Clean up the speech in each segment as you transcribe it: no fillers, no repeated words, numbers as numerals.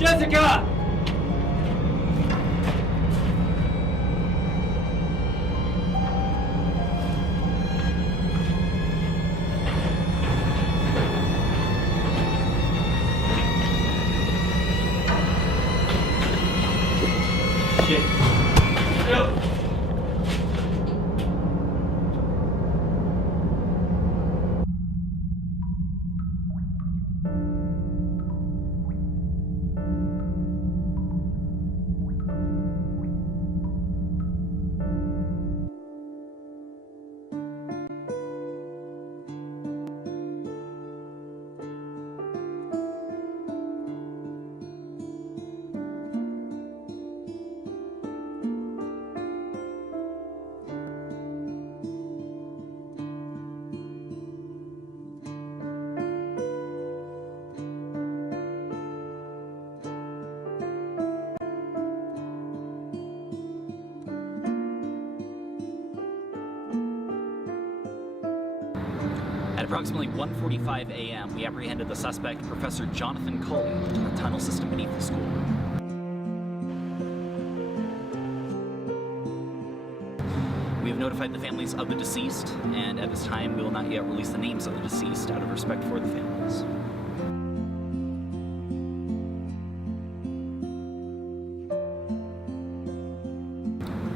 Jessica! Shit. No. At approximately 1:45 a.m., we apprehended the suspect, Professor Jonathan Cully, in the tunnel system beneath the school. We have notified the families of the deceased, and at this time, we will not yet release the names of the deceased out of respect for the families.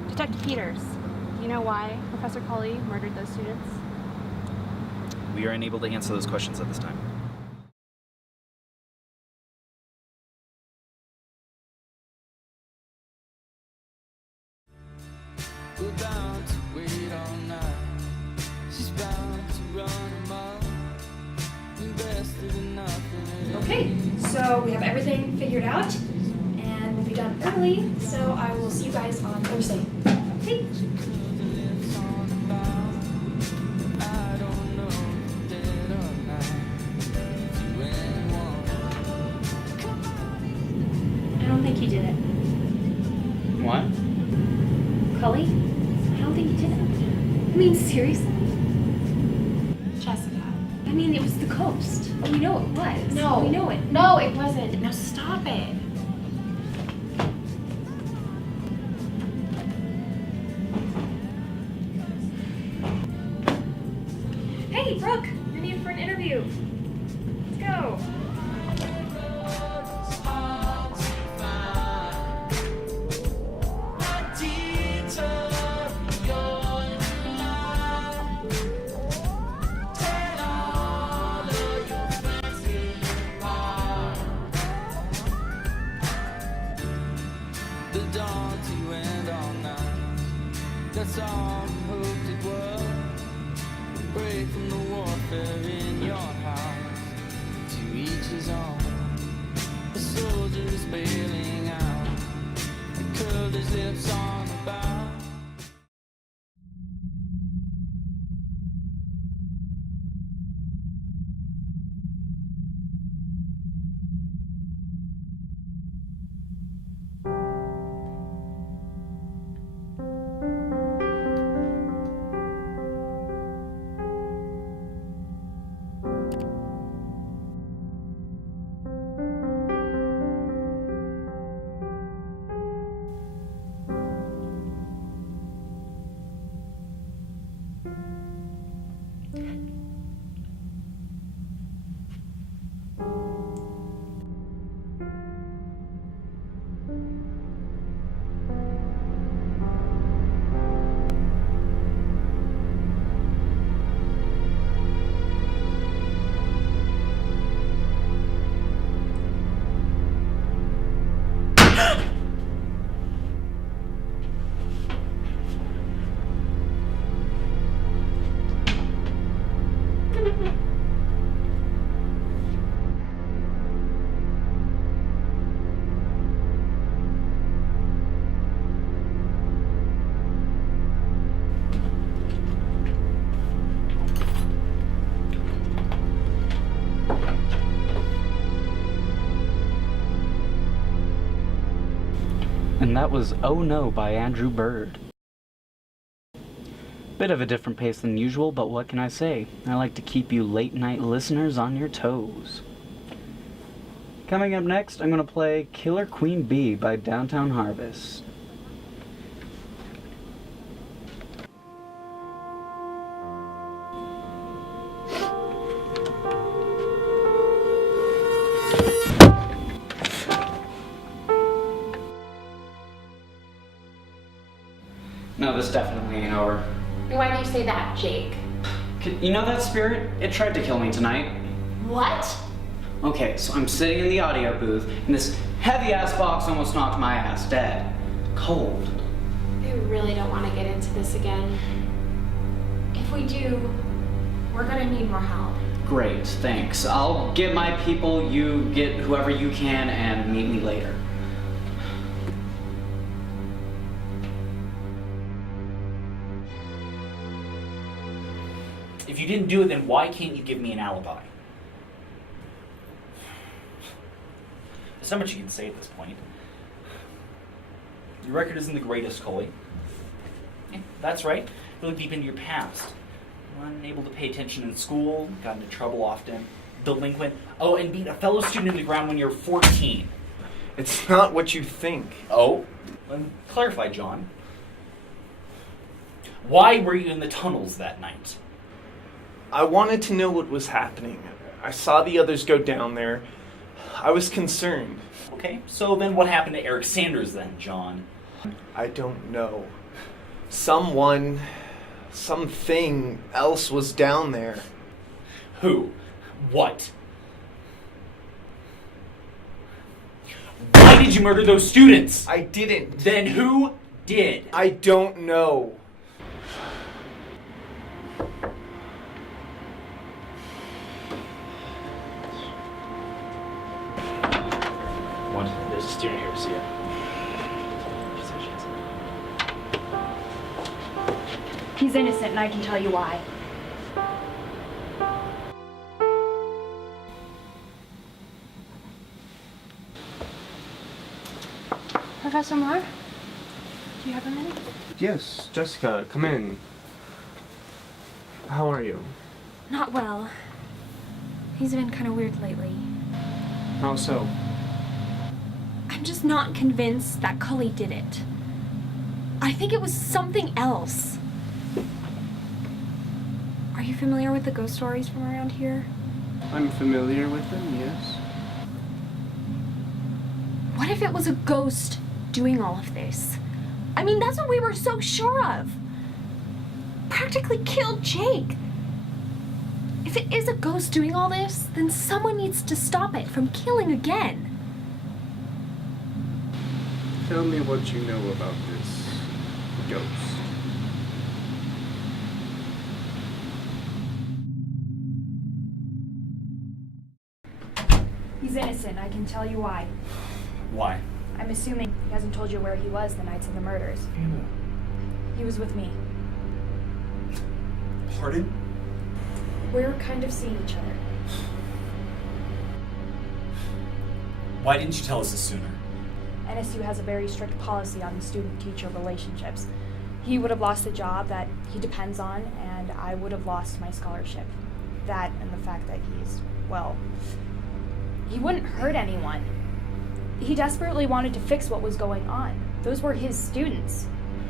Detective Peters, do you know why Professor Cully murdered those students? We are unable to answer those questions at this time. We're bound to wait all night. She's bound to run amok. Invested in nothing. Okay, so we have everything figured out, and we'll be done early, so I will see you guys on Thursday. Okay? I don't think you did it. What? Cully? I don't think you did it. I mean, seriously? Jessica. I mean, it was the coast. We know it was. No. We know it. No, it wasn't. Now stop it. Hey, Brooke, you're needed for an interview. Let's go. The dawn to end all night. That's all we hoped it was. Break from the warfare in your house. To each his own. The soldier is bailing out. He curled his lips on the bow. And that was Oh No by Andrew Bird. Bit of a different pace than usual, but what can I say? I like to keep you late night listeners on your toes. Coming up next, I'm going to play Killer Queen Bee by Downtown Harvest. No, this definitely ain't over. Why do you say that, Jake? You know that spirit? It tried to kill me tonight. What? Okay, so I'm sitting in the audio booth, and this heavy-ass box almost knocked my ass dead. Cold. I really don't want to get into this again. If we do, we're gonna need more help. Great, thanks. I'll get my people, you get whoever you can, and meet me later. If you didn't do it, then why can't you give me an alibi? There's not much you can say at this point. Your record isn't the greatest, Coley. Yeah, that's right. You look deep into your past. Unable to pay attention in school, got into trouble often, delinquent. Oh, and beat a fellow student in the ground when you're 14. It's not what you think. Oh? Then clarify, John. Why were you in the tunnels that night? I wanted to know what was happening. I saw the others go down there. I was concerned. Okay, so then what happened to Eric Sanders then, John? I don't know. Something else was down there. Who? What? Why did you murder those students? I didn't. Then who did? I don't know. There's a student here to see you. He's innocent, and I can tell you why. Professor Moore? Do you have a minute? Yes, Jessica, come in. How are you? Not well. He's been kind of weird lately. How so? I'm just not convinced that Cully did it. I think it was something else. Are you familiar with the ghost stories from around here? I'm familiar with them, yes. What if it was a ghost doing all of this? I mean, that's what we were so sure of. Practically killed Jake. If it is a ghost doing all this, then someone needs to stop it from killing again. Tell me what you know about this ghost. He's innocent, I can tell you why. Why? I'm assuming he hasn't told you where he was the nights of the murders. Anna. He was with me. Pardon? We're kind of seeing each other. Why didn't you tell us this sooner? NSU has a very strict policy on student-teacher relationships. He would have lost the job that he depends on, and I would have lost my scholarship. That and the fact that he wouldn't hurt anyone. He desperately wanted to fix what was going on. Those were his students.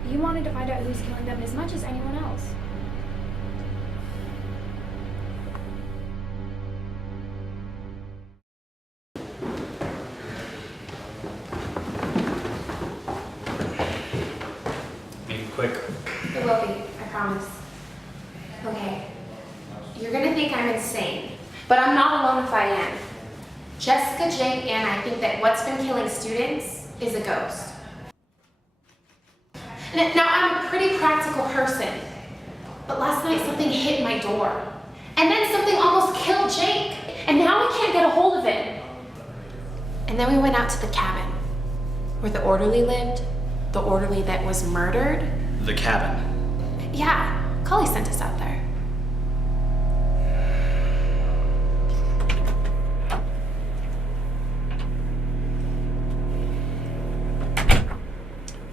He wanted to find out who's killing them as much as anyone else. Make it quicker. It will be, I promise. Okay. You're gonna think I'm insane, but I'm not alone if I am. Jessica, Jake, and I think that what's been killing students is a ghost. Now, I'm a pretty practical person, but last night something hit my door. And then something almost killed Jake, and now I can't get a hold of him. And then we went out to the cabin, where the orderly lived, the orderly that was murdered. The cabin. Yeah, Cully sent us out there.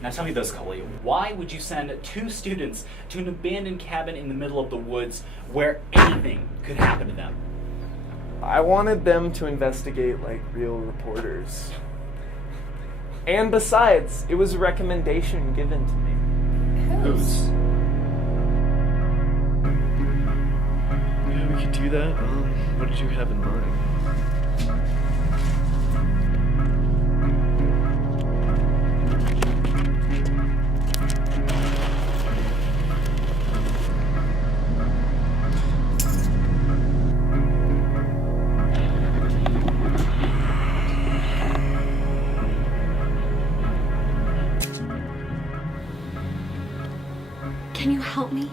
Now tell me this, Cully. Why would you send 2 students to an abandoned cabin in the middle of the woods where anything could happen to them? I wanted them to investigate like real reporters. And besides, it was a recommendation given to me. Whose? Yeah, we could do that. What did you have in mind? Can you help me?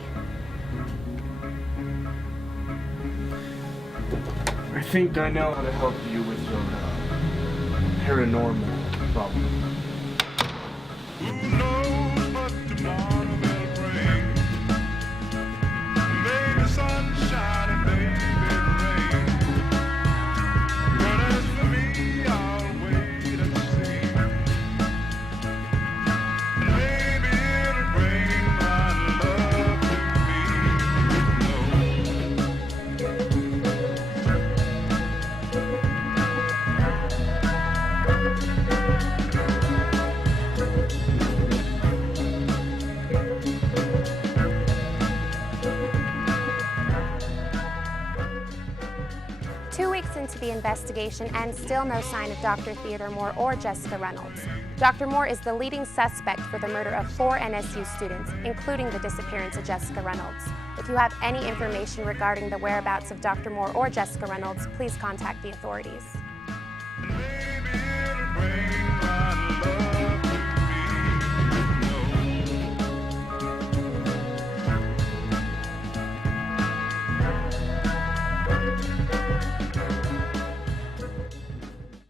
I think I know how to help you with your paranormal problem. Who knows what tomorrow will bring? Maybe sunshine and maybe rain. But as for me, I'll wait and see. Maybe it'll bring my love to Into the investigation and still no sign of Dr. Theodore Moore or Jessica Reynolds. Dr. Moore is the leading suspect for the murder of 4 NSU students, including the disappearance of Jessica Reynolds. If you have any information regarding the whereabouts of Dr. Moore or Jessica Reynolds, please contact the authorities.